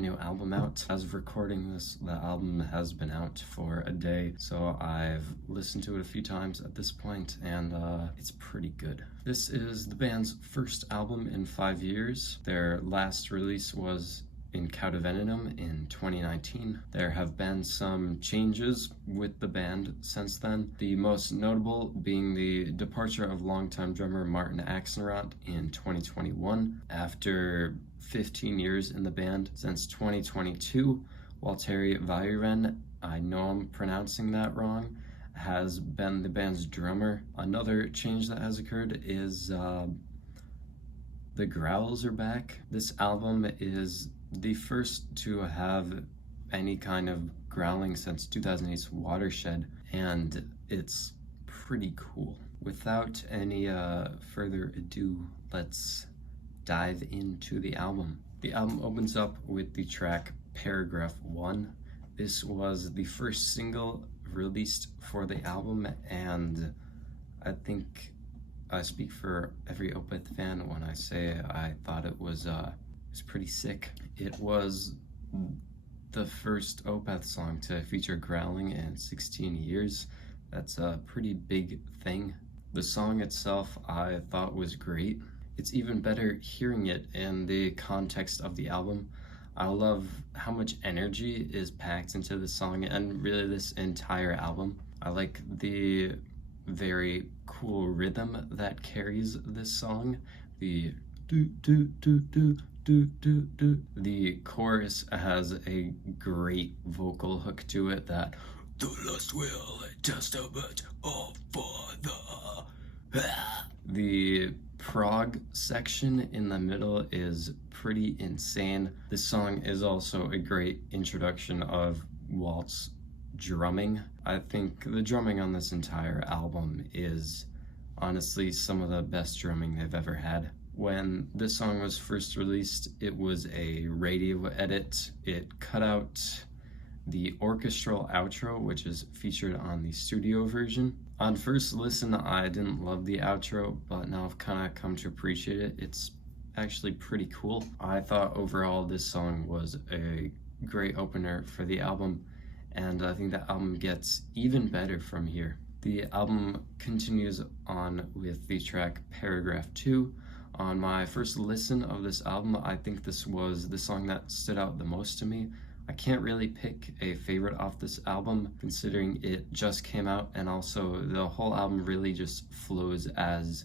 brand new album out. As of recording this, the album has been out for a day, so I've listened to it a few times at this point, and it's pretty good. This is the band's first album in 5 years. Their last release was in Scandinavian in 2019. There have been some changes with the band since then, the most notable being the departure of longtime drummer Martin Axelrod in 2021. After 15 years in the band since 2022, Waltteri Väyrynen, I know I'm pronouncing that wrong, has been the band's drummer. Another change that has occurred is the growls are back. This album is the first to have any kind of growling since 2008's Watershed, and it's pretty cool. Without any further ado, let's dive into the album. The album opens up with the track Paragraph 1. This was the first single released for the album, and I think I speak for every Opeth fan when I say I thought it was pretty sick. It was the first Opeth song to feature growling in 16 years. That's a pretty big thing. The song itself I thought was great. It's even better hearing it in the context of the album. I love how much energy is packed into the song and really this entire album. I like the very cool rhythm that carries this song. The do do do do do do do. The chorus has a great vocal hook to it that the lust will testament of Father. The prog section in the middle is pretty insane. This song is also a great introduction of Walt's drumming. I think the drumming on this entire album is honestly some of the best drumming they've ever had. When this song was first released, it was a radio edit. It cut out the orchestral outro, which is featured on the studio version. On first listen, I didn't love the outro, but now I've kind of come to appreciate it. It's actually pretty cool. I thought overall this song was a great opener for the album, and I think the album gets even better from here. The album continues on with the track Paragraph 2. On my first listen of this album, I think this was the song that stood out the most to me. I can't really pick a favorite off this album, considering it just came out, and also the whole album really just flows as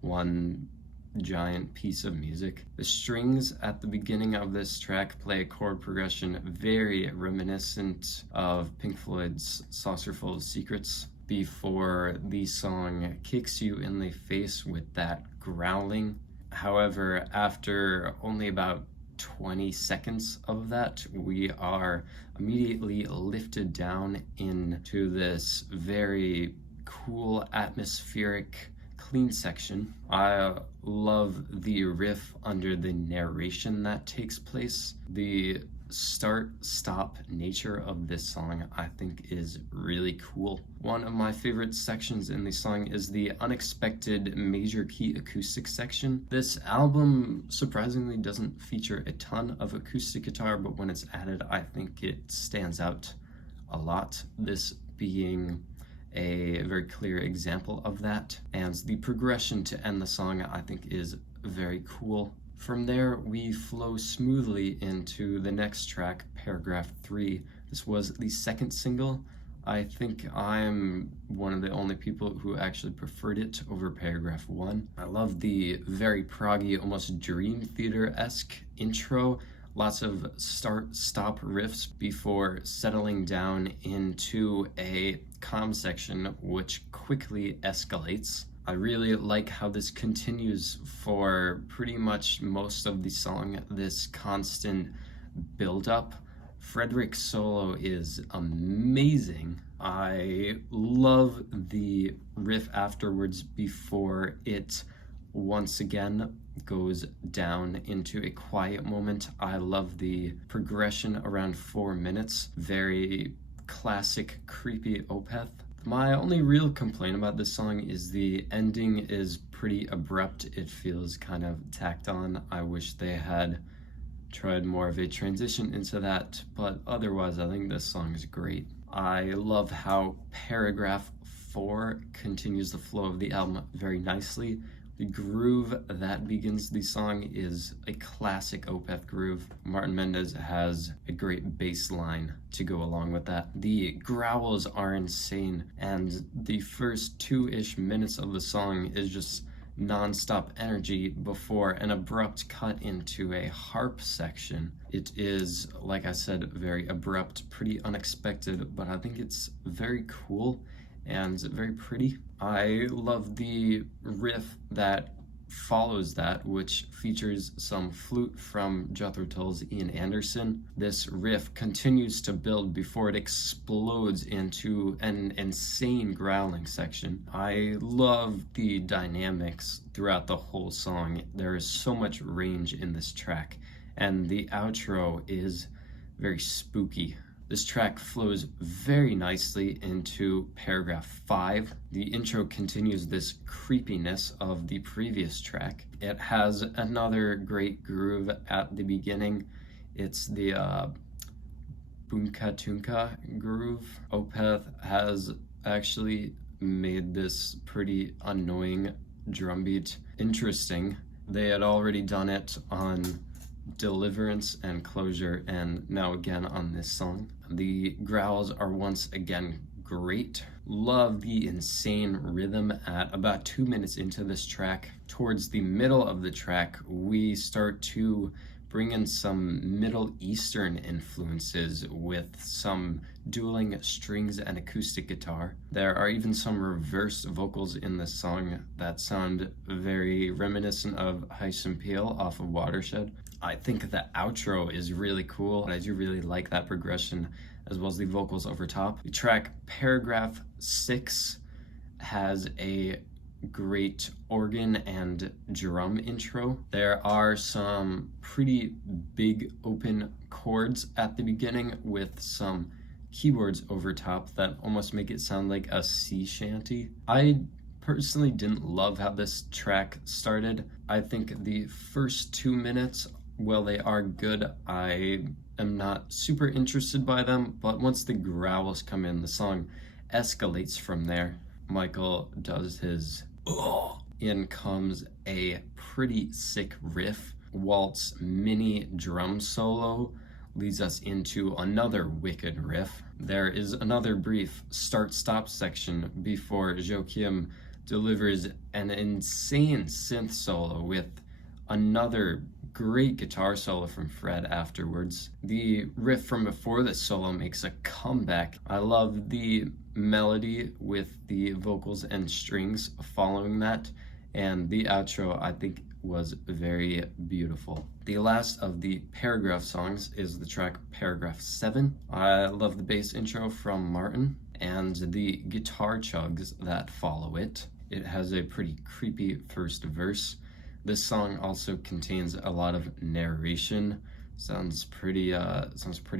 one giant piece of music. The strings at the beginning of this track play a chord progression very reminiscent of Pink Floyd's Saucerful of Secrets, before the song kicks you in the face with that growling. However, after only about 20 seconds of that, we are immediately lifted down into this very cool, atmospheric, clean section. I love the riff under the narration that takes place. The start-stop nature of this song, I think, is really cool. One of my favorite sections in the song is the unexpected major key acoustic section. This album surprisingly doesn't feature a ton of acoustic guitar, but when it's added, I think it stands out a lot, this being a very clear example of that. And the progression to end the song, I think, is very cool. From there, we flow smoothly into the next track, Paragraph 3. This was the second single. I think I'm one of the only people who actually preferred it over Paragraph 1. I love the very proggy, almost Dream Theater-esque intro. Lots of start-stop riffs before settling down into a calm section, which quickly escalates. I really like how this continues for pretty much most of the song, this constant build-up. Frederick's solo is amazing. I love the riff afterwards before it once again goes down into a quiet moment. I love the progression around 4 minutes. Very classic, creepy Opeth. My only real complaint about this song is the ending is pretty abrupt. It feels kind of tacked on. I wish they had tried more of a transition into that, but otherwise I think this song is great. I love how paragraph 4 continues the flow of the album very nicely. The groove that begins the song is a classic Opeth groove. Martin Mendez has a great bass line to go along with that. The growls are insane, and the first 2-ish minutes of the song is just non-stop energy before an abrupt cut into a harp section. It is, like I said, very abrupt, pretty unexpected, but I think it's very cool and very pretty. I love the riff that follows that, which features some flute from Jethro Tull's Ian Anderson. This riff continues to build before it explodes into an insane growling section. I love the dynamics throughout the whole song. There is so much range in this track, and the outro is very spooky. This track flows very nicely into paragraph 5. The intro continues this creepiness of the previous track. It has another great groove at the beginning. It's the Bunka Tunka groove. Opeth has actually made this pretty annoying drum beat interesting. They had already done it on Deliverance and Closure, and now again on this song. The growls are once again great. Love the insane rhythm at about 2 minutes into this track. Towards the middle of the track, we start to bring in some Middle Eastern influences with some dueling strings and acoustic guitar. There are even some reverse vocals in this song that sound very reminiscent of Hyson Peel off of Watershed. I think the outro is really cool. I do really like that progression as well as the vocals over top. The track paragraph 6 has a great organ and drum intro. There are some pretty big open chords at the beginning with some keyboards over top that almost make it sound like a sea shanty. I personally didn't love how this track started. I think the first 2 minutes, well, they are good. I am not super interested by them, but once the growls come in, the song escalates from there. Michael does his in comes a pretty sick riff. Walt's mini drum solo leads us into another wicked riff. There is another brief start-stop section before Joachim delivers an insane synth solo with another great guitar solo from Fred afterwards. The riff from before this solo makes a comeback. I love the melody with the vocals and strings following that, and the outro I think was very beautiful. The last of the paragraph songs is the track paragraph 7. I love the bass intro from Martin and the guitar chugs that follow it. It has a pretty creepy first verse. This song also contains a lot of narration. Sounds pretty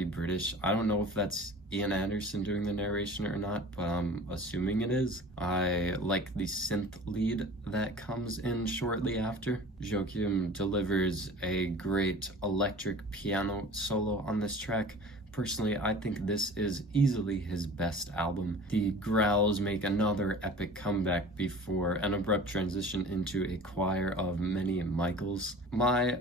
British. I don't know if that's Ian Anderson doing the narration or not, but I'm assuming it is. I like the synth lead that comes in shortly after. Joachim delivers a great electric piano solo on this track. Personally, I think this is easily his best album. The growls make another epic comeback before an abrupt transition into a choir of many Michaels. My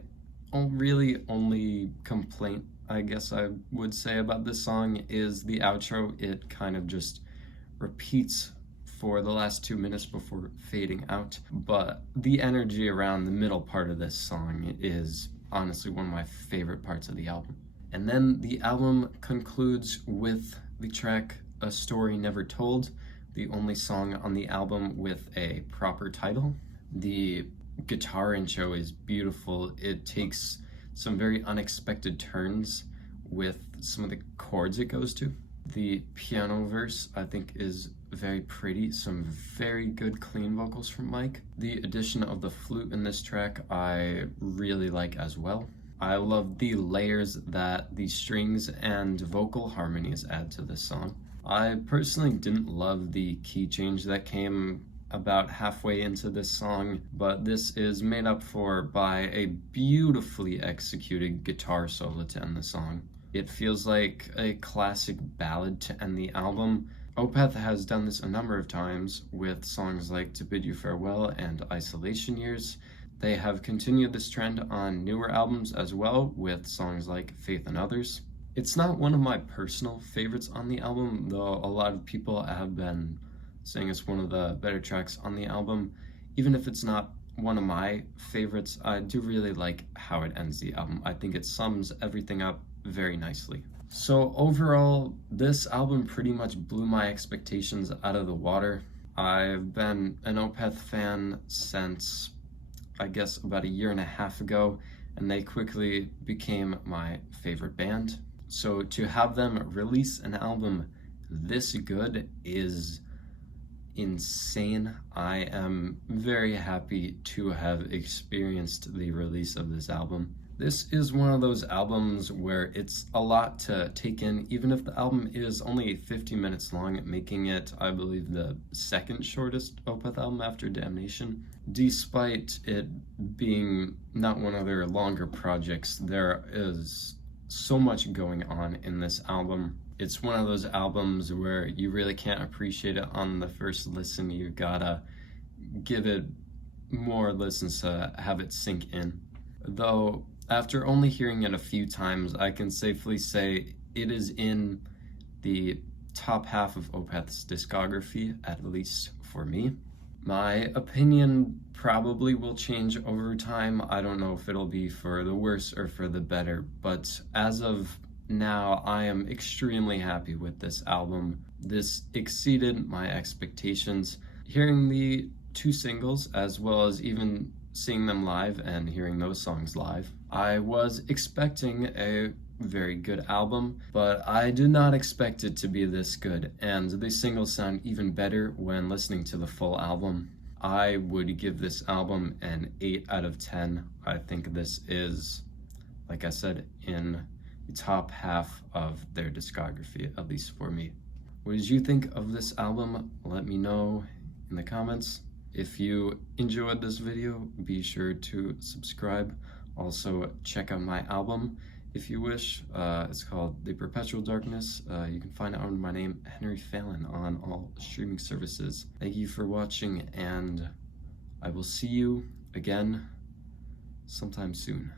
really only complaint, I guess I would say, about this song is the outro. It kind of just repeats for the last 2 minutes before fading out. But the energy around the middle part of this song is honestly one of my favorite parts of the album. And then the album concludes with the track A Story Never Told, the only song on the album with a proper title. The guitar intro is beautiful. It takes some very unexpected turns with some of the chords it goes to. The piano verse, I think, is very pretty. Some very good clean vocals from Mike. The addition of the flute in this track I really like as well. I love the layers that the strings and vocal harmonies add to this song. I personally didn't love the key change that came about halfway into this song, but this is made up for by a beautifully executed guitar solo to end the song. It feels like a classic ballad to end the album. Opeth has done this a number of times with songs like To Bid You Farewell and Isolation Years. They have continued this trend on newer albums as well with songs like Faith in Others. It's not one of my personal favorites on the album, though a lot of people have been saying it's one of the better tracks on the album. Even if it's not one of my favorites, I do really like how it ends the album. I think it sums everything up very nicely. So overall, this album pretty much blew my expectations out of the water. I've been an Opeth fan since, I guess, about a year and a half ago, and they quickly became my favorite band. So to have them release an album this good is insane. I am very happy to have experienced the release of this album. This is one of those albums where it's a lot to take in, even if the album is only 50 minutes long, making it, I believe, the second shortest Opeth album after Damnation. Despite it being not one of their longer projects, there is so much going on in this album. It's one of those albums where you really can't appreciate it on the first listen. You gotta give it more listens to have it sink in. Though, after only hearing it a few times, I can safely say it is in the top half of Opeth's discography, at least for me. My opinion probably will change over time. I don't know if it'll be for the worse or for the better, but as of now, I am extremely happy with this album. This exceeded my expectations. Hearing the two singles, as well as even seeing them live and hearing those songs live, I was expecting a very good album, but I did not expect it to be this good, and the singles sound even better when listening to the full album. I would give this album an 8 out of 10. I think this is, like I said, in the top half of their discography, at least for me. What did you think of this album? Let me know in the comments. If you enjoyed this video, be sure to subscribe. Also, check out my album if you wish. It's called The Perpetual Darkness. You can find it under my name, Henry Fallon, on all streaming services. Thank you for watching, and I will see you again sometime soon.